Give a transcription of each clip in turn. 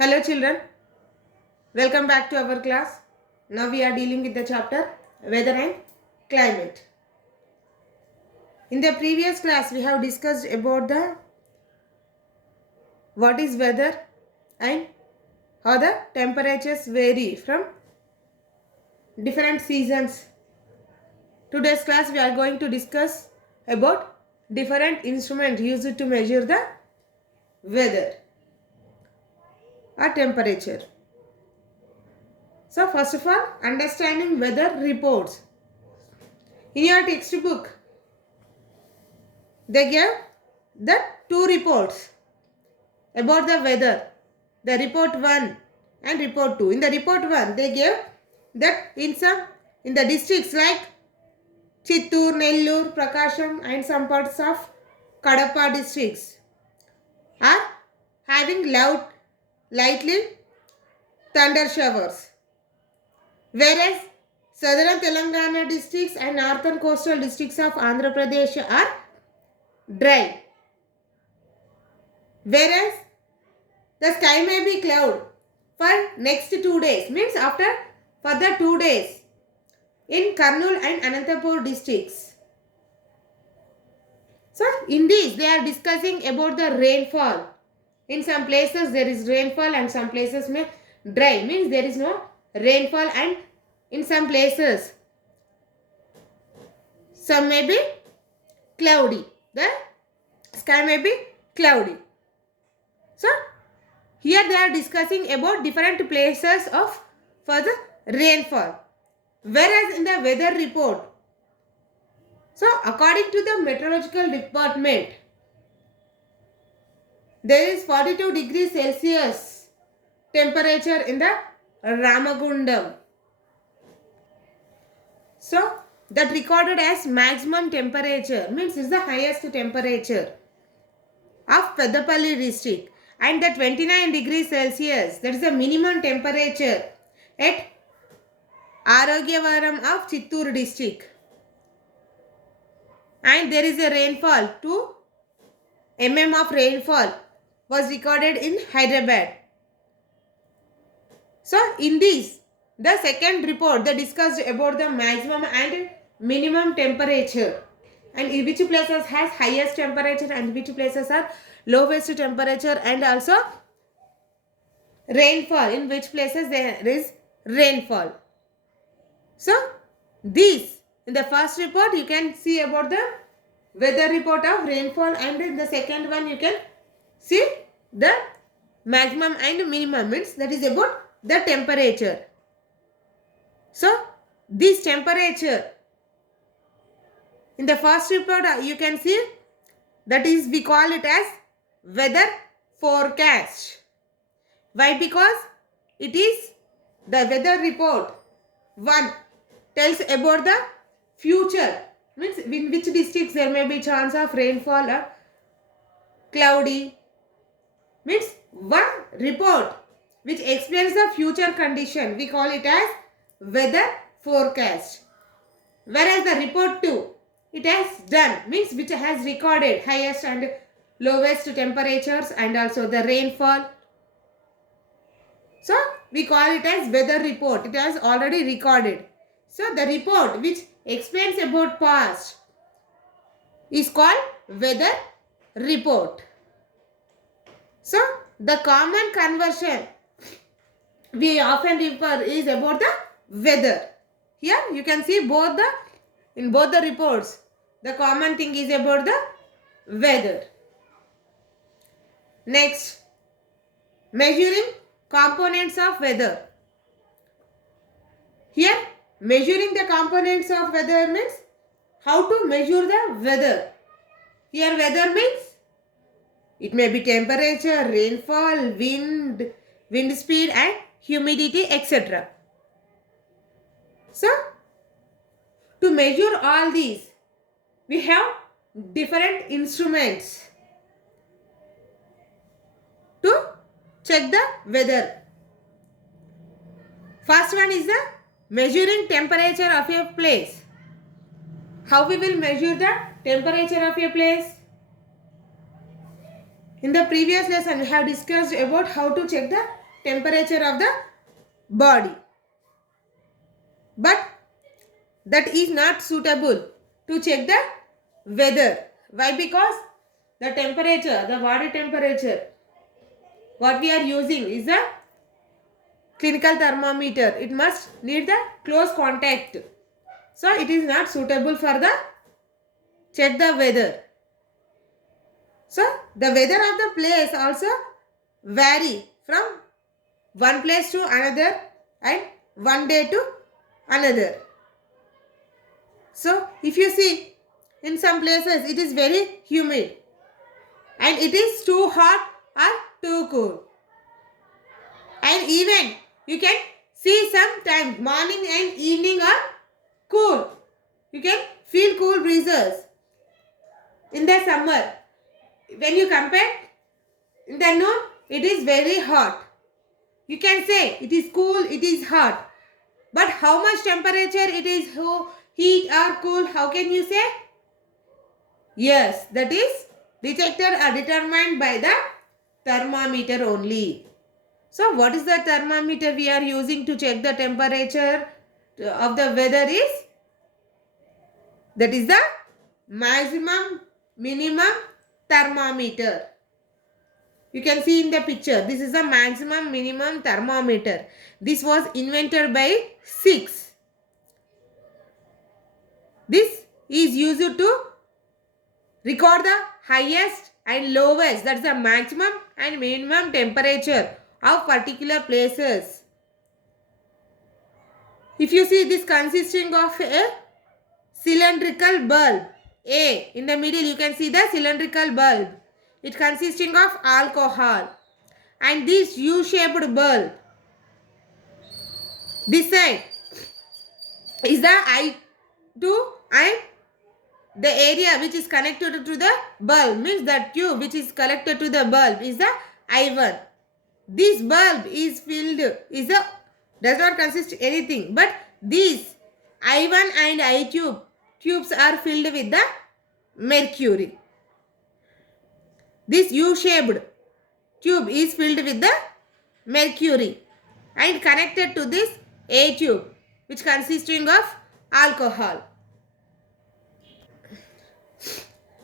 Hello children, welcome back to our class. Now we are dealing with the chapter Weather and Climate. In the previous class we have discussed about the what is weather and how the temperatures vary from different seasons. Today's class we are going to discuss about different instruments used to measure the weather or temperature. So first of all, understanding weather reports. In your textbook, they gave the two reports about the weather. The report 1 and report 2. In the report 1, they gave that in the districts like Chittoor, Nellore, Prakasam and some parts of Kadapa districts are having lightly thunder showers. Whereas southern Telangana districts and northern coastal districts of Andhra Pradesh are dry. Whereas the sky may be cloud for next 2 days, means after further 2 days in Kurnool and Anantapur districts. So in this they are discussing about the rainfall. In some places there is rainfall and some places may dry, means there is no rainfall, and in some places some may be cloudy. The sky may be cloudy. So here they are discussing about different places of for the rainfall. Whereas in the weather report, so according to the meteorological department, there is 42 degrees Celsius temperature in the Ramagundam. So that recorded as maximum temperature, means is the highest temperature of Peddapalli district, and the 29 degrees Celsius, that is the minimum temperature at Arogyavaram of Chittoor district. And there is a rainfall, 2 mm of rainfall was recorded in Hyderabad. So in this, the second report they discussed about the maximum and minimum temperature, and in which places has highest temperature and which places are lowest temperature, and also rainfall, in which places there is rainfall. So these in the first report you can see about the weather report of rainfall, and in the second one you can see the maximum and minimum, means that is about the temperature. So this temperature in the first report you can see, that is we call it as weather forecast. Why? Because it is the weather report 1 tells about the future, means in which districts there may be chance of rainfall or cloudy, means one report which explains the future condition, we call it as weather forecast. Whereas the report 2, it has done, means which has recorded highest and lowest temperatures and also the rainfall. So we call it as weather report. It has already recorded. So the report which explains about past is called weather report. So the common conversion we often refer is about the weather. Here you can see in both the reports the common thing is about the weather. Next, measuring components of weather. Here measuring the components of weather means how to measure the weather. Here weather means it may be temperature, rainfall, wind speed and humidity, etc. So to measure all these we have different instruments to check the weather. First one is the measuring temperature of a place. How we will measure the temperature of a place? In the previous lesson we have discussed about how to check the temperature of the body. But that is not suitable to check the weather. Why? Because the temperature, the body temperature, what we are using is a clinical thermometer. It must need the close contact. So it is not suitable for the check the weather. So the weather of the place also vary from one place to another and one day to another. So if you see in some places it is very humid and it is too hot or too cool. And even you can see sometimes morning and evening are cool. You can feel cool breezes in the summer. When you compare in the noon, it is very hot. You can say it is cool, it is hot. But how much temperature it is, heat or cool, how can you say? Yes, that is detected or determined by the thermometer only. So what is the thermometer we are using to check the temperature of the weather is? That is the maximum minimum thermometer. You can see in the picture. This is the maximum minimum thermometer. This was invented by Sikhs. This is used to record the highest and lowest, that's the maximum and minimum temperature of particular places. If you see this consisting of a cylindrical bulb, A, in the middle you can see the cylindrical bulb. It consisting of alcohol. And this U-shaped bulb, this side is the I2 and the area which is connected to the bulb, means that tube which is connected to the bulb is the I1. This bulb is filled, does not consist anything, but these I1 and I tubes are filled with the mercury. This U-shaped tube is filled with the mercury and connected to this A tube which consisting of alcohol.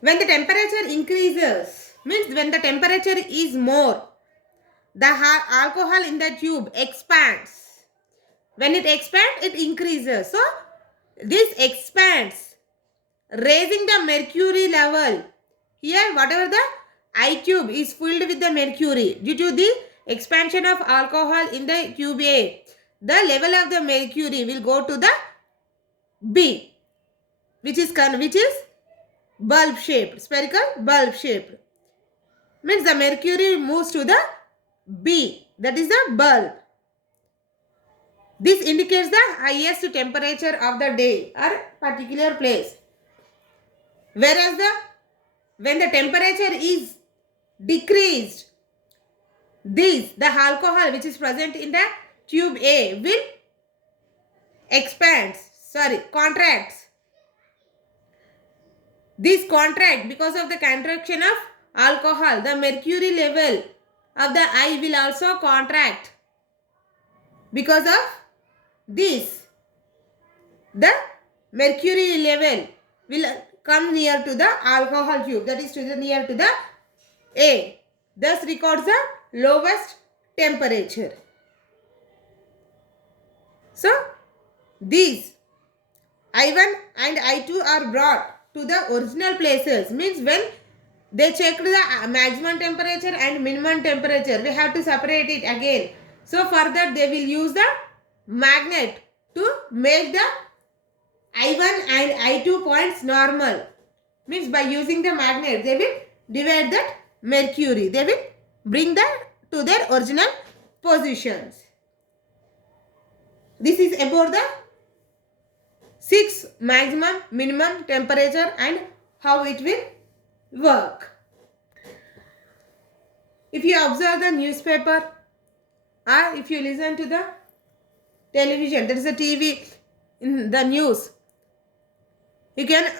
When the temperature increases, means when the temperature is more, the alcohol in the tube expands. When it expands, it increases. So, this expands, raising the mercury level. Here, whatever the I tube is filled with the mercury, due to the expansion of alcohol in the tube A, the level of the mercury will go to the B, which is bulb shaped, spherical bulb shaped. Means the mercury moves to the B, that is the bulb. This indicates the highest temperature of the day or particular place. Whereas when the temperature is decreased, the alcohol which is present in the tube A will contracts. This contract, because of the contraction of alcohol, the mercury level of the eye will also contract. Because of this, the mercury level will come near to the alcohol tube, that is near to the A. Thus records the lowest temperature. So, these I1 and I2 are brought to the original places, means when they checked the maximum temperature and minimum temperature, we have to separate it again. So for that they will use the magnet to make the I1 and I2 points normal. Means by using the magnet they will divide that mercury. They will bring that to their original positions. This is about the 6 maximum minimum temperature and how it will work. If you observe the newspaper or if you listen to the television, there is a TV in the news, you can,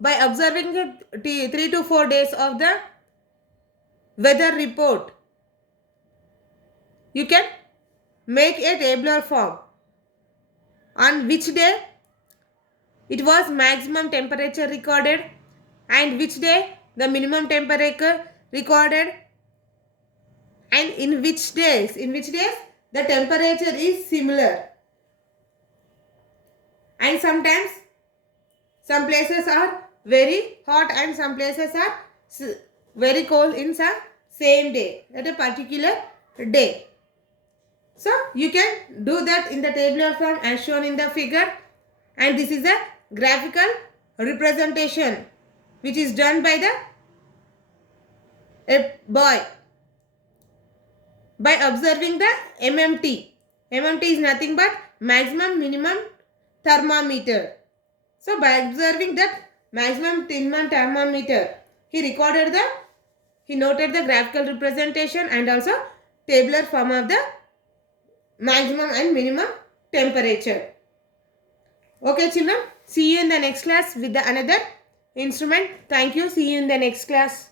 by observing the 3 to 4 days of the weather report, you can make a tabular form. On which day it was maximum temperature recorded and which day the minimum temperature recorded, and in which days the temperature is similar. And sometimes some places are very hot and some places are very cold in some same day, at a particular day. So you can do that in the tabular form as shown in the figure, and this is a graphical representation which is done by a boy by observing the MMT. MMT is nothing but maximum minimum thermometer. So by observing that maximum minimum thermometer, he noted the graphical representation and also tabular form of the maximum and minimum temperature. Okay children, see you in the next class with the another instrument. Thank you. See you in the next class.